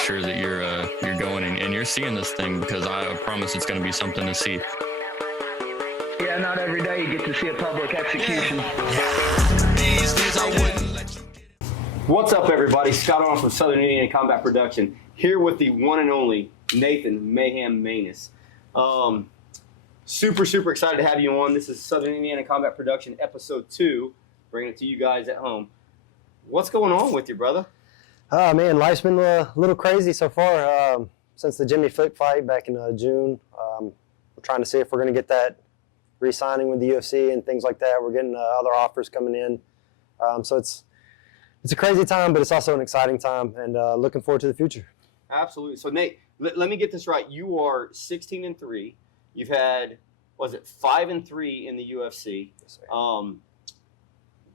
sure that you're going and you're seeing this thing, because I promise it's going to be something to see. Yeah, not every day you get to see a public execution. These days I wouldn't let you. What's up, everybody? Scott Arnold from Southern Indiana Combat Production, here with the one and only Nathan Mayhem Maness. Super excited to have you on. This is Southern Indiana Combat Production, episode 2, bringing it to you guys at home. What's going on with you, brother? Man, life's been a little crazy so far. Since the Jimmy Flick fight back in June, we're trying to see if we're going to get that re-signing with the UFC and things like that. We're getting other offers coming in. So it's a crazy time, but it's also an exciting time, and looking forward to the future. Absolutely. So, Nate, let me get this right. You are 16-3. You've had, 5-3 in the UFC. Yes,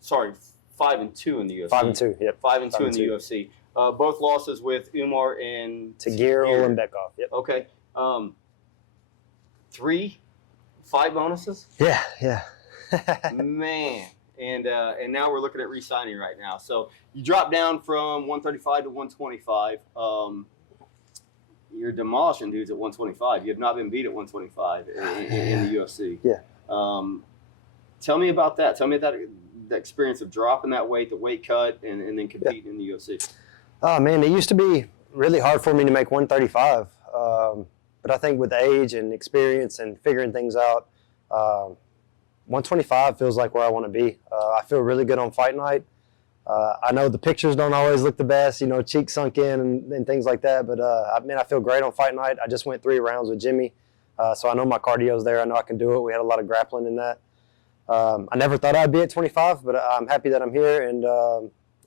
sir. 5-2 in the UFC. 5-2, yep. 5-2 in the UFC. Both losses with Umar and Tagir Ulanbekov. Yep. Okay. 3 fight bonuses. Yeah. Man, and now we're looking at re-signing right now. So you dropped down from 135 to 125. You're demolishing dudes at 125. You have not been beat at 125 in the UFC. Yeah. Tell me about that. Tell me that the experience of dropping that weight, the weight cut, and then competing in the UFC. Oh, man, it used to be really hard for me to make 135. But I think with age and experience and figuring things out, 125 feels like where I want to be. I feel really good on fight night. I know the pictures don't always look the best, cheeks sunk in and things like that. But, I feel great on fight night. I just went 3 rounds with Jimmy. So I know my cardio's there. I know I can do it. We had a lot of grappling in that. I never thought I'd be at 25, but I'm happy that I'm here, and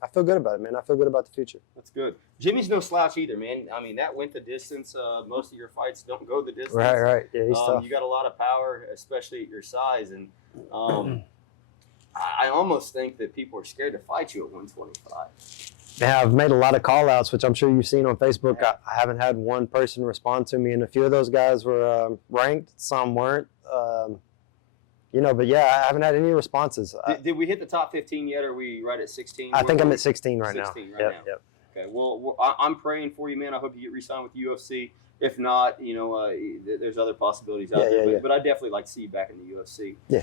I feel good about it, man. I feel good about the future. That's good. Jimmy's no slouch either, man. I mean, that went the distance. Most of your fights don't go the distance. Right. Yeah, he's tough. You got a lot of power, especially at your size, and I almost think that people are scared to fight you at 125. Yeah, I've made a lot of call-outs, which I'm sure you've seen on Facebook. I haven't had one person respond to me, and a few of those guys were ranked. Some weren't. But yeah, I haven't had any responses. Did we hit the top 15 yet, or are we right at 16? I think I'm at 16 right now. 16 right now. Yep. Okay, well, I'm praying for you, man. I hope you get re-signed with the UFC. If not, there's other possibilities out there. Yeah. But I'd definitely like to see you back in the UFC. Yeah.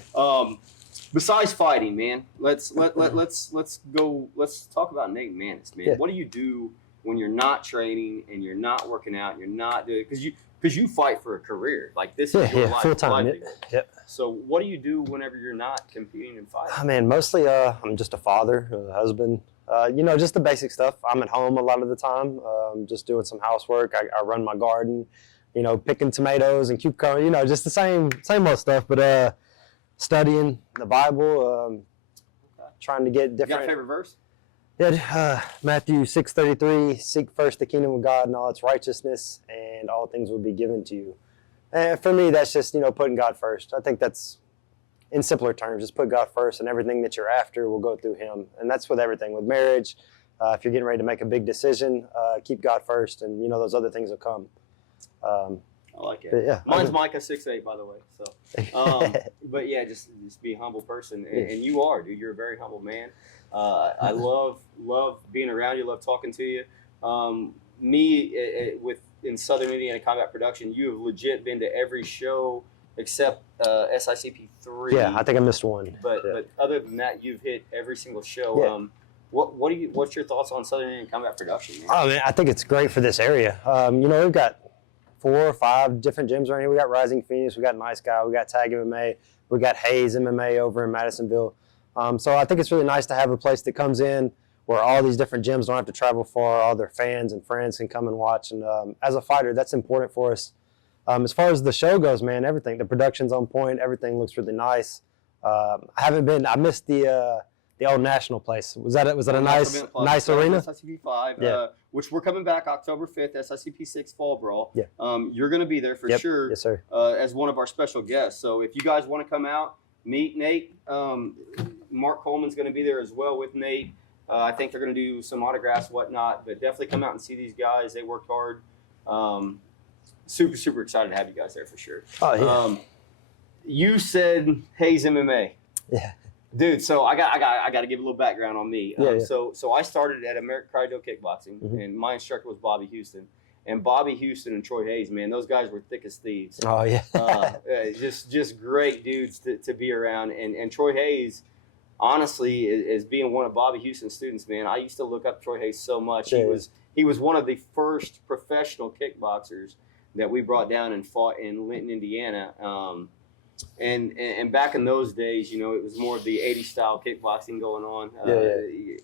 Besides fighting, man, let's go. Let's talk about Nate Maness, man. Yeah. What do you do when you're not training and you're not working out? You're not doing because you fight for a career. Like, this is your life, full time. Yep. So what do you do whenever you're not competing and fighting? Oh, man, mostly I'm just a father, a husband. Just the basic stuff. I'm at home a lot of the time, just doing some housework. I run my garden, picking tomatoes and cucumbers, just the same old stuff. But studying the Bible, trying to get different. You got a favorite verse? Yeah, Matthew 6:33, seek first the kingdom of God and all its righteousness, and all things will be given to you. And for me, that's just, putting God first. I think that's, in simpler terms, just put God first, and everything that you're after will go through Him. And that's with everything. With marriage, if you're getting ready to make a big decision, keep God first, and, those other things will come. I like it. Yeah, mine's Micah 6:8, by the way. So, but yeah, just be a humble person, and you are, dude. You're a very humble man. I love being around you. Love talking to you. In Southern Indiana Combat Production, you have legit been to every show except SICP 3. Yeah, I think I missed one. But other than that, you've hit every single show. Yeah. What's your thoughts on Southern Indiana Combat Production, man? Oh, man, I think it's great for this area. We've got 4 or 5 different gyms around here. We got Rising Phoenix, we got Nice Guy, we got Tag MMA, we got Hayes MMA over in Madisonville. So I think it's really nice to have a place that comes in where all these different gyms don't have to travel far. All their fans and friends can come and watch. And as a fighter, that's important for us. As far as the show goes, man, everything, the production's on point. Everything looks really nice. I missed the old National place. Was that a nice arena? SICP 5, yeah. Which we're coming back October 5th, SICP 6 Fall Brawl. Yeah. You're going to be there for sure. Yes, sir. As one of our special guests. So if you guys want to come out, meet Nate. Mark Coleman's going to be there as well with Nate. I think they're going to do some autographs, whatnot, but definitely come out and see these guys. They worked hard. Super excited to have you guys there for sure. Oh, yeah. You said Hayes MMA. Yeah. Dude, so I got to give a little background on me. Yeah, yeah. So I started at American Cardio Kickboxing, and my instructor was Bobby Houston. And Bobby Houston and Troy Hayes, man, those guys were thick as thieves. Oh yeah. Just great dudes to be around. And Troy Hayes, honestly, is being one of Bobby Houston's students, man. I used to look up Troy Hayes so much. Yeah. He was one of the first professional kickboxers that we brought down and fought in Linton, Indiana. And back in those days, you know, it was more of the 80s style kickboxing going on,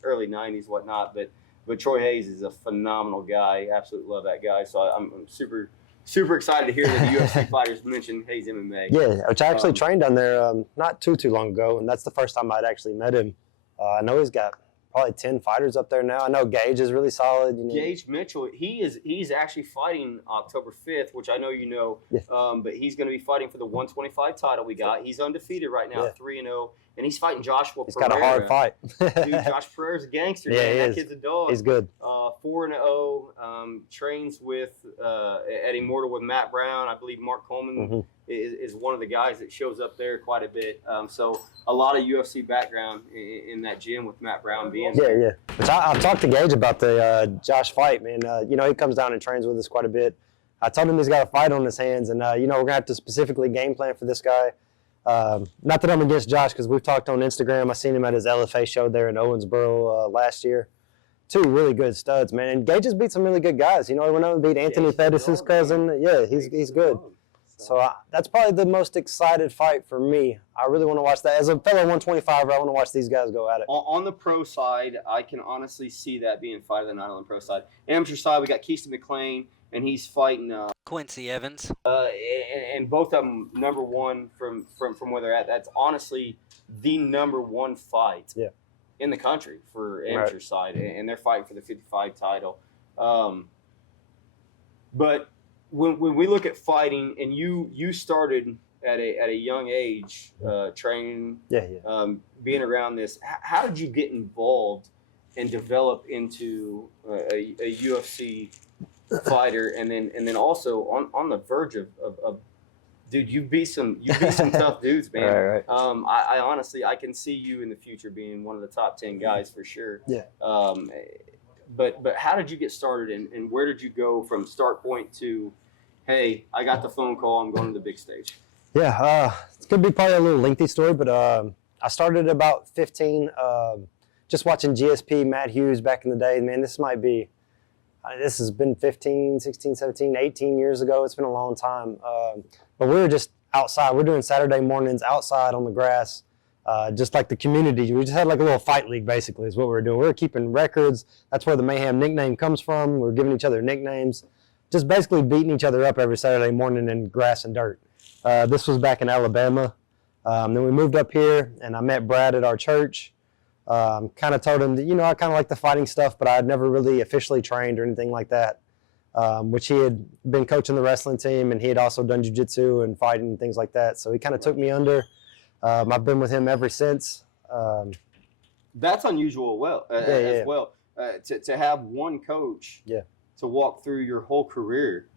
early 90s, whatnot. But Troy Hayes is a phenomenal guy. Absolutely love that guy. So I'm super excited to hear that the UFC fighters mention Hayes MMA. Yeah, which I actually trained on there not too long ago, and that's the first time I'd actually met him. I know he's got probably 10 fighters up there now. I know Gage is really solid. You know. Gage Mitchell, he's actually fighting October 5th, which I know you know. Yeah. But he's going to be fighting for the 125 title we got. He's undefeated right now, 3-0, and he's fighting Joshua He's Pereira. got a hard fight. Dude, Josh Pereira's a gangster. Yeah, man. he That is. kid's a dog. He's good. 4-0. Trains with at Immortal with Matt Brown. I believe Mark Coleman is one of the guys that shows up there quite a bit. So a lot of UFC background in that gym with Matt Brown being there. Yeah. Which I've talked to Gage about the Josh fight, man. You know, he comes down and trains with us quite a bit. I told him he's got a fight on his hands, and you know, we're gonna have to specifically game plan for this guy. Not that I'm against Josh, because we've talked on Instagram. I seen him at his LFA show there in Owensboro last year. Two really good studs, man. And Gage has beat some really good guys. You know, he went over and beat Anthony Pettis' cousin. Yeah, he's good. So that's probably the most excited fight for me. I really want to watch that. As a fellow 125er, I want to watch these guys go at it. On the pro side, I can honestly see that being fight of the night on the pro side. Amateur side, we got Keiston McLean, and he's fighting Quincy Evans. and both of them number one from where they're at. That's honestly the number one fight in the country for amateur side, and they're fighting for the 55 title. But when we look at fighting, and you started at a young age training, being around this, how did you get involved and develop into a UFC fighter, and then also on the verge of dude, you beat some tough dudes, man. Right. I honestly, I can see you in the future being one of the top 10 guys for sure. Yeah. But how did you get started, and where did you go from start point to, hey, I got the phone call, I'm going to the big stage? Yeah, it's going to be probably a little lengthy story, but I started at about 15, just watching GSP, Matt Hughes back in the day. Man, this has been 15, 16, 17, 18 years ago. It's been a long time. But we were just outside. We're doing Saturday mornings outside on the grass, just like the community. We just had like a little fight league, basically, is what we were doing. We were keeping records. That's where the Mayhem nickname comes from. We were giving each other nicknames, just basically beating each other up every Saturday morning in grass and dirt. This was back in Alabama. Then we moved up here, and I met Brad at our church. Kind of told him that, you know, I kind of like the fighting stuff, but I had never really officially trained or anything like that, which he had been coaching the wrestling team, and he had also done jiu-jitsu and fighting and things like that. So he kind of took me under. I've been with him ever since. That's unusual as well. To have one coach to walk through your whole career,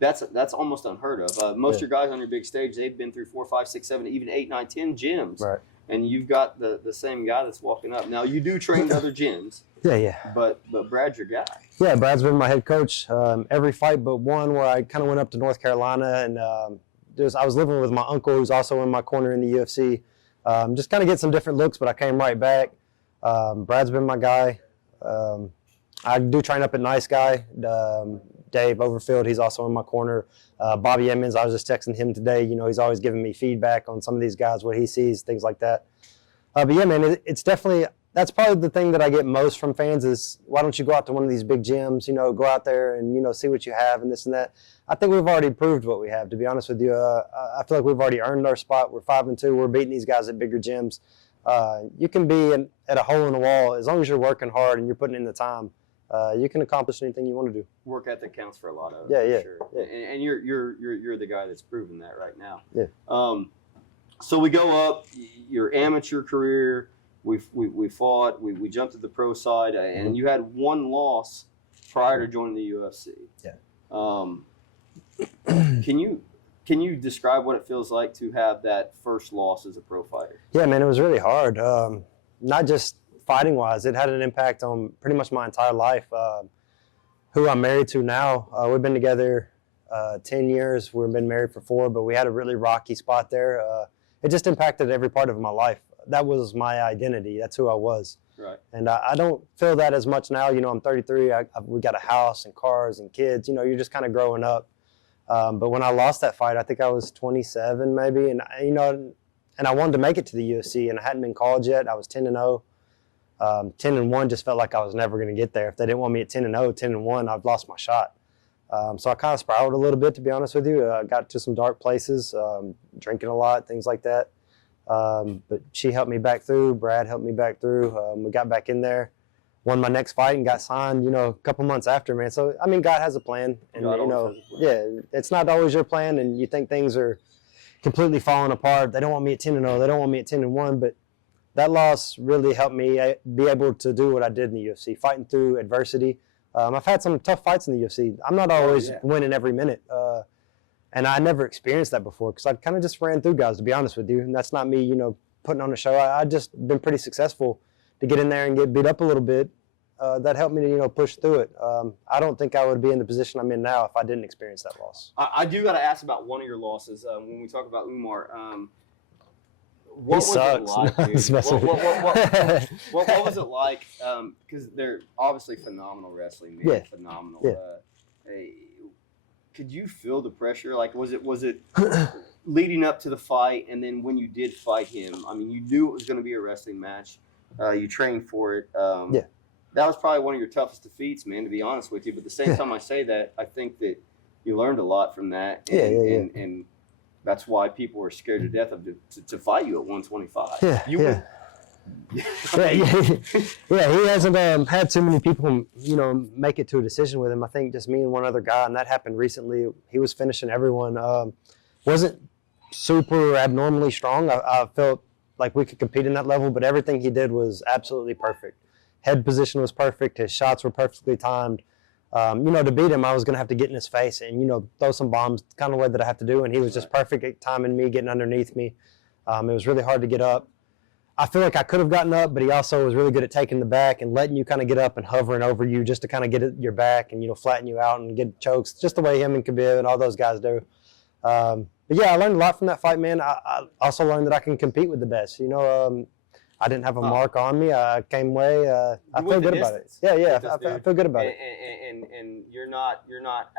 that's almost unheard of. Most of your guys on your big stage, they've been through 4, 5, 6, 7, even 8, 9, 10 gyms. Right. And you've got the same guy that's walking up. Now, you do train other gyms. Yeah. But Brad's your guy. Yeah, Brad's been my head coach every fight but one, where I kind of went up to North Carolina, and I was living with my uncle, who's also in my corner in the UFC. Just kind of get some different looks, but I came right back. Brad's been my guy. I do train up at Nice Guy. Dave Overfield, he's also in my corner. Bobby Emmons, I was just texting him today. You know, he's always giving me feedback on some of these guys, what he sees, things like that. But yeah, man, it's definitely, that's probably the thing that I get most from fans is, why don't you go out to one of these big gyms, you know, go out there and, you know, see what you have and this and that. I think we've already proved what we have, to be honest with you. I feel like we've already earned our spot. We're 5-2. We're beating these guys at bigger gyms. You can be at a hole in the wall. As long as you're working hard and you're putting in the time, you can accomplish anything you want to do. Work ethic counts for a lot of it. Yeah. Sure. And you're the guy that's proven that right now. Yeah. So we go up your amateur career. We fought. We jumped to the pro side, and you had one loss prior to joining the UFC. Yeah. Can you Can you describe what it feels like to have that first loss as a pro fighter? Yeah, man, it was really hard. Not just fighting wise, it had an impact on pretty much my entire life. Who I'm married to now, we've been together 10 years. We've been married for 4, but we had a really rocky spot there. It just impacted every part of my life. That was my identity. That's who I was. Right. And I don't feel that as much now. You know, I'm 33. We got a house and cars and kids. You know, you're just kind of growing up. But when I lost that fight, I think I was 27 maybe. And, you know, and I wanted to make it to the UFC, and I hadn't been called yet. I was 10-0. 10-1 just felt like I was never going to get there. If they didn't want me at 10-0, 10-1, I've lost my shot. So I kind of spiraled a little bit, to be honest with you. Got to some dark places, drinking a lot, things like that. But she helped me back through. Brad helped me back through. We got back in there, won my next fight, and got signed, you know, a couple months after, man. So, I mean, God has a plan. And, you know, yeah, it's not always your plan, and you think things are completely falling apart. They don't want me at 10-0. They don't want me at 10-1. But that loss really helped me be able to do what I did in the UFC, fighting through adversity. I've had some tough fights in the UFC. I'm not always winning every minute. And I never experienced that before because I kind of just ran through guys, to be honest with you. And that's not me, you know, putting on a show. I just been pretty successful to get in there and get beat up a little bit. That helped me to, you know, push through it. I don't think I would be in the position I'm in now if I didn't experience that loss. I do got to ask about one of your losses when we talk about Umar. What was sucks. it like, dude? What was it like? Because they're obviously phenomenal wrestling, man. Yeah. Phenomenal. Yeah. Could you feel the pressure? Like, was it leading up to the fight, and then when you did fight him? I mean, you knew it was going to be a wrestling match. You trained for it. Yeah. That was probably one of your toughest defeats, man. To be honest with you, but at the same time, I say that I think that you learned a lot from that. And, and that's why people were scared to death of to fight you at 125. Yeah, he hasn't had too many people, you know, make it to a decision with him. I think just me and one other guy, and that happened recently. He was finishing everyone. Wasn't super abnormally strong. I felt like we could compete in that level, but everything he did was absolutely perfect. Head position was perfect. His shots were perfectly timed. You know, to beat him, I was going to have to get in his face and, you know, throw some bombs, kind of way that I have to do. And he was just perfect at timing me, getting underneath me. It was really hard to get up. I feel like I could have gotten up, but he also was really good at taking the back and letting you kind of get up and hovering over you just to kind of get your back and, you know, flatten you out and get chokes, just the way him and Khabib and all those guys do. But yeah, I learned a lot from that fight, man. I also learned that I can compete with the best. You know, I didn't have a mark on me. I came away. I feel good about it. Yeah, I feel good about it. And you're not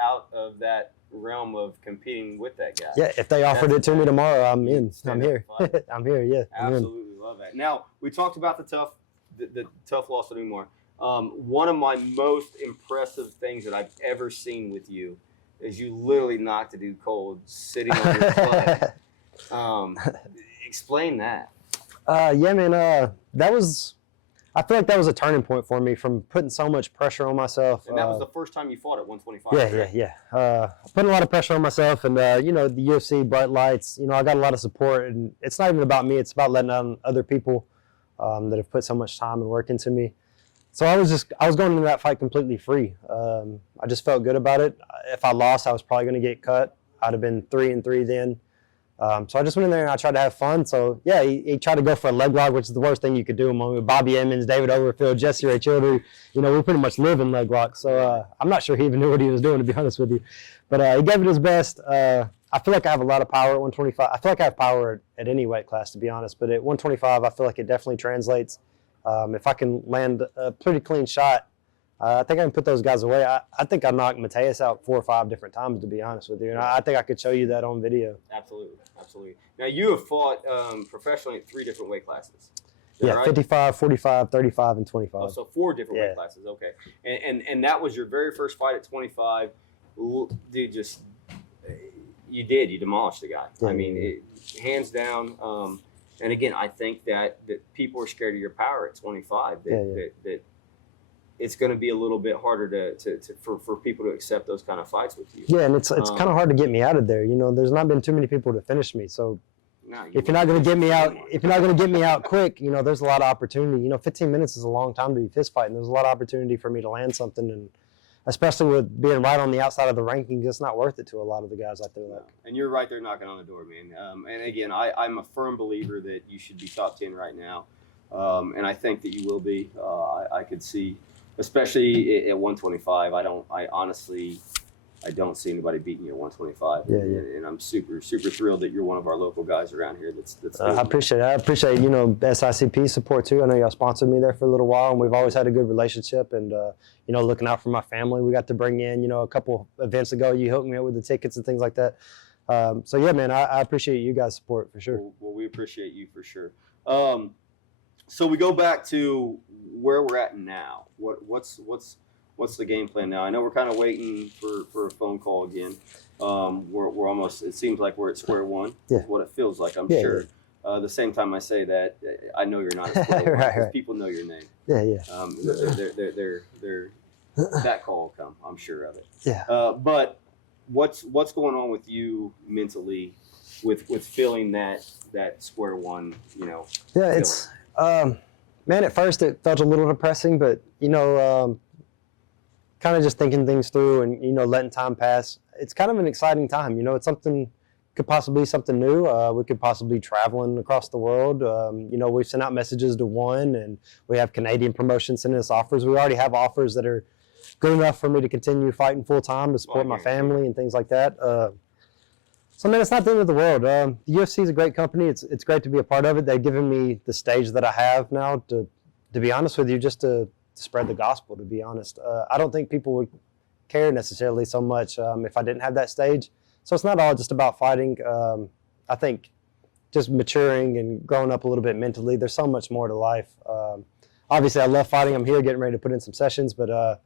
out of that realm of competing with that guy. Yeah, if they offered it to me tomorrow, I'm in. I'm here. I'm here. Yeah. Absolutely love that. Now we talked about the tough loss of Umar. One of my most impressive things that I've ever seen with you is you literally knocked a dude cold sitting on your butt. Explain that. Yeah, man, that was, I feel like that was a turning point for me from putting so much pressure on myself. And that was the first time you fought at 125. Yeah. Putting a lot of pressure on myself and, you know, the UFC, bright lights, you know, I got a lot of support and it's not even about me. It's about letting on other people that have put so much time and work into me. So I was going into that fight completely free. I just felt good about it. If I lost, I was probably going to get cut. I'd have been 3-3 then. So I just went in there and I tried to have fun. So yeah, he tried to go for a leg lock, which is the worst thing you could do among Bobby Emmons, David Overfield, Jesse Ray Childry. You know, we pretty much live in leg locks. So I'm not sure he even knew what he was doing, to be honest with you. But he gave it his best. I feel like I have a lot of power at 125. I feel like I have power at any weight class, to be honest. But at 125, I feel like it definitely translates. If I can land a pretty clean shot, I think I can put those guys away. I think I knocked Mateus out 4 or 5 different times, to be honest with you. And I think I could show you that on video. Absolutely. Now, you have fought professionally at 3 different weight classes. Yeah, right? 55, 45, 35, and 25. Oh, so 4 different weight classes. Okay. And that was your very first fight at 25. Dude, you demolished the guy. Yeah, I mean, hands down. And again, I think that people are scared of your power at 25. That it's going to be a little bit harder for people to accept those kind of fights with you. Yeah, and it's kind of hard to get me out of there. You know, there's not been too many people to finish me. So if you're not going to get me out, quick, you know, there's a lot of opportunity. You know, 15 minutes is a long time to be fist fighting. There's a lot of opportunity for me to land something, and especially with being right on the outside of the rankings, it's not worth it to a lot of the guys out there. Like, and you're right there knocking on the door, man. And again, I'm a firm believer that you should be top 10 right now. And I think that you will be. I could see, especially at 125, I honestly don't see anybody beating you at 125. Yeah. And I'm super, super thrilled that you're one of our local guys around here. I appreciate it. I appreciate, SICP support too. I know y'all sponsored me there for a little while, and we've always had a good relationship. And, looking out for my family, we got to bring in, a couple events ago, you hooked me up with the tickets and things like that. So yeah, man, I appreciate you guys' support for sure. Well, we appreciate you for sure. So we go back to where we're at now. What's the game plan now? I know we're kind of waiting for a phone call again. We're almost, it seems like we're at square one. Yeah. Is what it feels like, I'm sure. The same time I say that, I know you're not at square one, because people know your name. Yeah. They're that call will come, I'm sure of it. Yeah. But what's going on with you mentally with feeling that square one, Yeah, it's man, at first it felt a little depressing, but kind of just thinking things through and letting time pass. It's kind of an exciting time. It's something, could possibly be something new. We could possibly be traveling across the world. We've sent out messages to one, and we have Canadian promotions sending us offers. We already have offers that are good enough for me to continue fighting full time to support my family and things like that. So, man, it's not the end of the world. The UFC is a great company. It's great to be a part of it. They've given me the stage that I have now to be honest with you, just to spread the gospel, to be honest. I don't think people would care necessarily so much if I didn't have that stage. So it's not all just about fighting. I think just maturing and growing up a little bit mentally. There's so much more to life. Obviously, I love fighting. I'm here getting ready to put in some sessions, but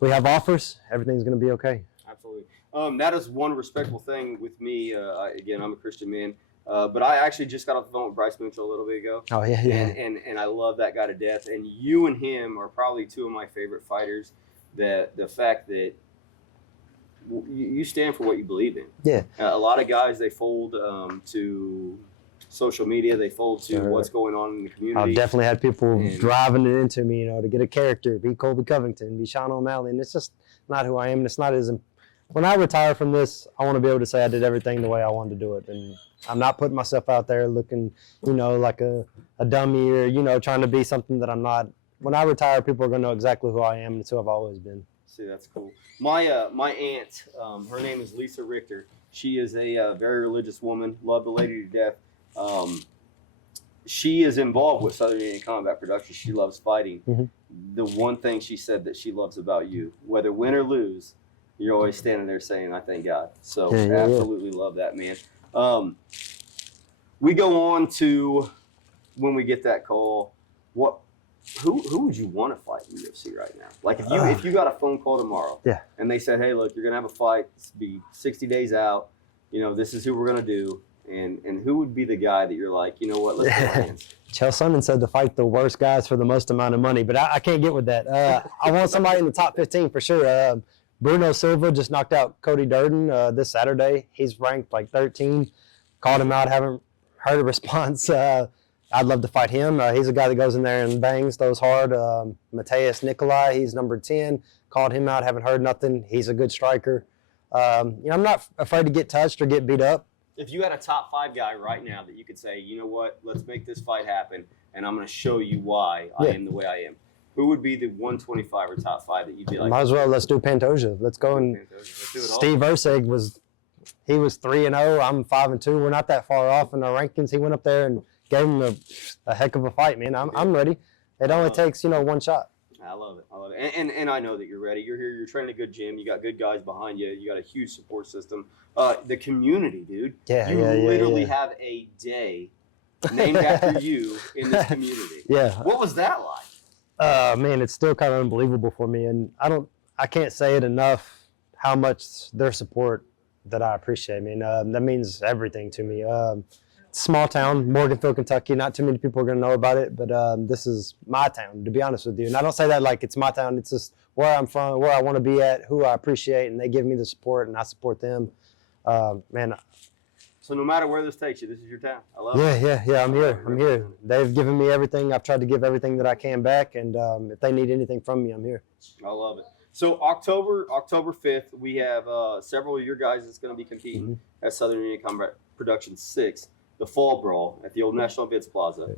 we have offers. Everything's going to be okay. Absolutely. That is one respectful thing with me. Again, I'm a Christian man, but I actually just got off the phone with Bryce Mitchell a little bit ago. Oh, yeah. And I love that guy to death. And you and him are probably two of my favorite fighters. The fact that you stand for what you believe in. Yeah. A lot of guys, they fold to social media. They fold to what's going on in the community. I've definitely had people driving it into me, to get a character, be Colby Covington, be Sean O'Malley, and it's just not who I am. And it's not as. When I retire from this, I want to be able to say I did everything the way I wanted to do it, and I'm not putting myself out there looking, like a dummy or trying to be something that I'm not. When I retire, people are going to know exactly who I am, and it's who I've always been. See, that's cool. My aunt, her name is Lisa Richter. She is a very religious woman. Love the lady to death. She is involved with Southern Indian Combat Productions. She loves fighting. Mm-hmm. The one thing she said that she loves about you, whether win or lose, you're always standing there saying, "I thank God." So absolutely love that, man. We go on to when we get that call. Who would you want to fight in the UFC right now? Like if you got a phone call tomorrow, and they said, "Hey, look, you're gonna have a fight. It's be 60 days out. This is who we're gonna do." And who would be the guy that you're like, you know what, let's go hands. Chael Sonnen said to fight the worst guys for the most amount of money, but I can't get with that. I want somebody in the top 15 for sure. Bruno Silva just knocked out Cody Durden this Saturday. He's ranked like 13. Called him out, haven't heard a response. I'd love to fight him. He's a guy that goes in there and bangs, throws hard. Mateus Nikolai, he's number 10. Called him out, haven't heard nothing. He's a good striker. I'm not afraid to get touched or get beat up. If you had a top 5 guy right now that you could say, you know what, let's make this fight happen, and I'm going to show you why I am the way I am. Who would be the 125 or top 5 that you'd be like? Might as well. Let's do Pantoja. Let's go. And Steve Erceg was 3-0. I'm 5-2. We're not that far off in our rankings. He went up there and gave him a heck of a fight, man. I'm ready. It only takes one shot. I love it. And I know that you're ready. You're here. You're training a good gym. You got good guys behind you. You got a huge support system. The community, dude. Yeah, you literally have a day named after you in this community. Yeah. What was that like? Man, it's still kind of unbelievable for me, and I can't say it enough how much their support that I appreciate. I mean, that means everything to me. Small town, Morganfield, Kentucky. Not too many people are going to know about it, but this is my town, to be honest with you. And I don't say that like it's my town. It's just where I'm from, where I want to be at, who I appreciate, and they give me the support, and I support them. Man, So no matter where this takes you, this is your town. I love Yeah, it. yeah. I'm here. I'm here. They've given me everything. I've tried to give everything that I can back, and if they need anything from me, I'm here. I love it. So October 5th, we have several of your guys that's going to be competing at Southern Indian Combat Production 6, the Fall Brawl at the old National Events Plaza.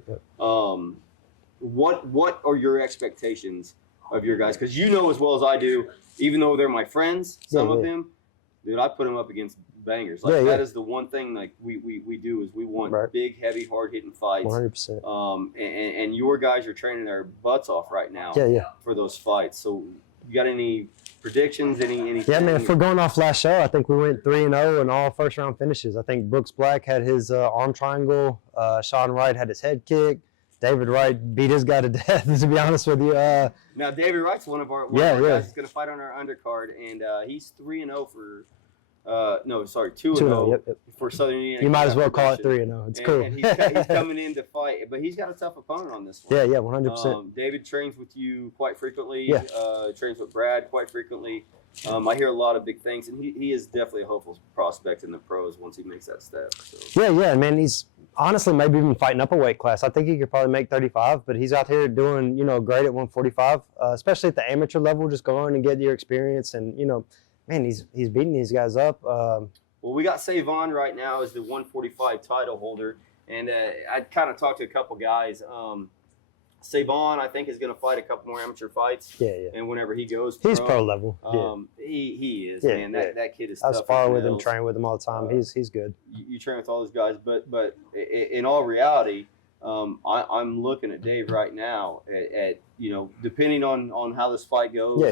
What are your expectations of your guys? Because you know as well as I do, even though they're my friends, some of them, dude, I put them up against bangers. Like that is the one thing like we do is we want big, heavy, hard hitting fights. 100%. And your guys are training their butts off right now for those fights. So you got any predictions? Anything? Yeah, man. If we're going off last show, I think we went 3-0 in all first round finishes. I think Brooks Black had his arm triangle. Sean Wright had his head kick. David Wright beat his guy to death, to be honest with you. Now, David Wright's one of our guys who's going to fight on our undercard, and he's 3-0 for 2-0 for Southern Indiana. You might as well call it 3-0. It's cool. And he's coming in to fight, but he's got a tough opponent on this one. Yeah, 100%. David trains with you quite frequently. Trains with Brad quite frequently. I hear a lot of big things, and he is definitely a hopeful prospect in the pros once he makes that step. So. Yeah, man. He's honestly maybe even fighting up a weight class. I think he could probably make 35, but he's out here doing, great at 145, especially at the amateur level, just going and getting your experience. And, man, he's beating these guys up. Well, we got Savon right now as the 145 title holder, and I kind of talked to a couple guys. Savon, I think, is going to fight a couple more amateur fights. Yeah. And whenever he goes he's pro level. He is, man. That kid is tough. I spar with him, train with him all the time. He's good. You train with all those guys, but in all reality, I'm looking at Dave right now at depending on how this fight goes.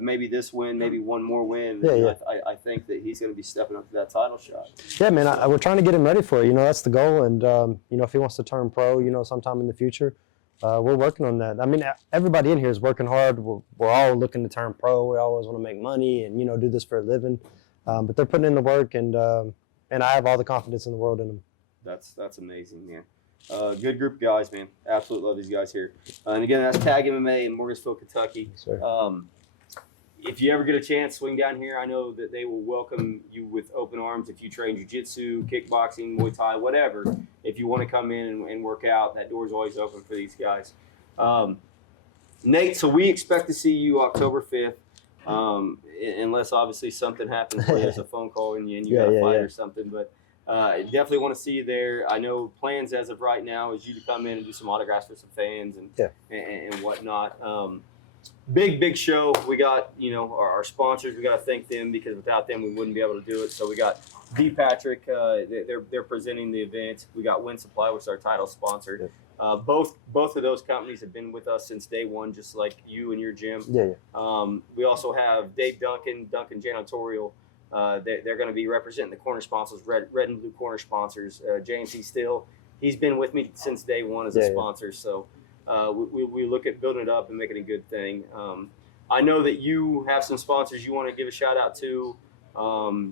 Maybe this win, maybe one more win. I think that he's going to be stepping up to that title shot. Yeah, man. We're trying to get him ready for it. That's the goal. And if he wants to turn pro, sometime in the future. We're working on that. I mean, everybody in here is working hard. We're all looking to turn pro. We always want to make money and, do this for a living. But they're putting in the work, and I have all the confidence in the world in them. That's amazing, man. Good group of guys, man. Absolutely love these guys here. And again, that's Tag MMA in Morganville, Kentucky. If you ever get a chance, swing down here. I know that they will welcome you with open arms if you train jiu-jitsu, kickboxing, Muay Thai, whatever. If you want to come in and work out, that door is always open for these guys. Nate, so we expect to see you October 5th, unless obviously something happens where there's a phone call and you got a fight or something. But definitely want to see you there. I know plans as of right now is you to come in and do some autographs for some fans and whatnot. Big show. We got, our sponsors. We got to thank them because without them, we wouldn't be able to do it. So we got D. Patrick. They're presenting the event. We got Win Supply, which is our title sponsor. Both of those companies have been with us since day one, just like you and your gym. We also have Dave Duncan Janitorial. They're going to be representing the corner sponsors, red and blue corner sponsors. JMC Still, he's been with me since day one as a sponsor. So. We look at building it up and making a good thing. I know that you have some sponsors you want to give a shout out to.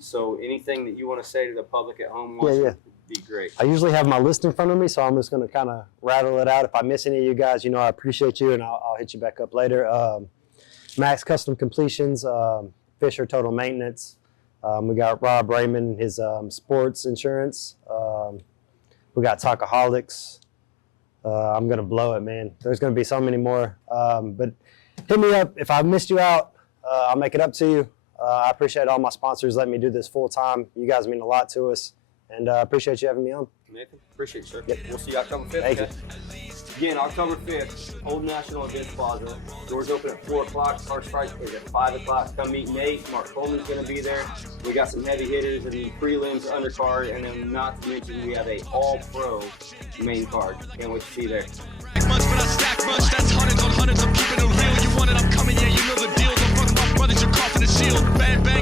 So anything that you want to say to the public at home would be great. I usually have my list in front of me, so I'm just going to kind of rattle it out. If I miss any of you guys, I appreciate you, and I'll hit you back up later. Max Custom Completions, Fisher Total Maintenance. We got Rob Raymond, his sports insurance. We got Talkaholics. I'm going to blow it, man. There's going to be so many more. But hit me up. If I missed you out, I'll make it up to you. I appreciate all my sponsors letting me do this full time. You guys mean a lot to us. And I appreciate you having me on. Nathan, appreciate you, sir. Yep. We'll see you October 5th. Thank you. Again, October 5th, Old National Events Plaza. Doors open at 4 o'clock. First fight is at 5 o'clock. Come meet Nate. Mark Coleman's going to be there. We got some heavy hitters and the prelims, undercard, and then not to mention we have a all-pro main card. Can't wait to see you there. Much, but I stack much. That's hundreds on hundreds. I'm keeping it real. You want it, I'm coming. Yeah, you know the deal. Don't run my brothers. You're coughing the shield. Bang, bang.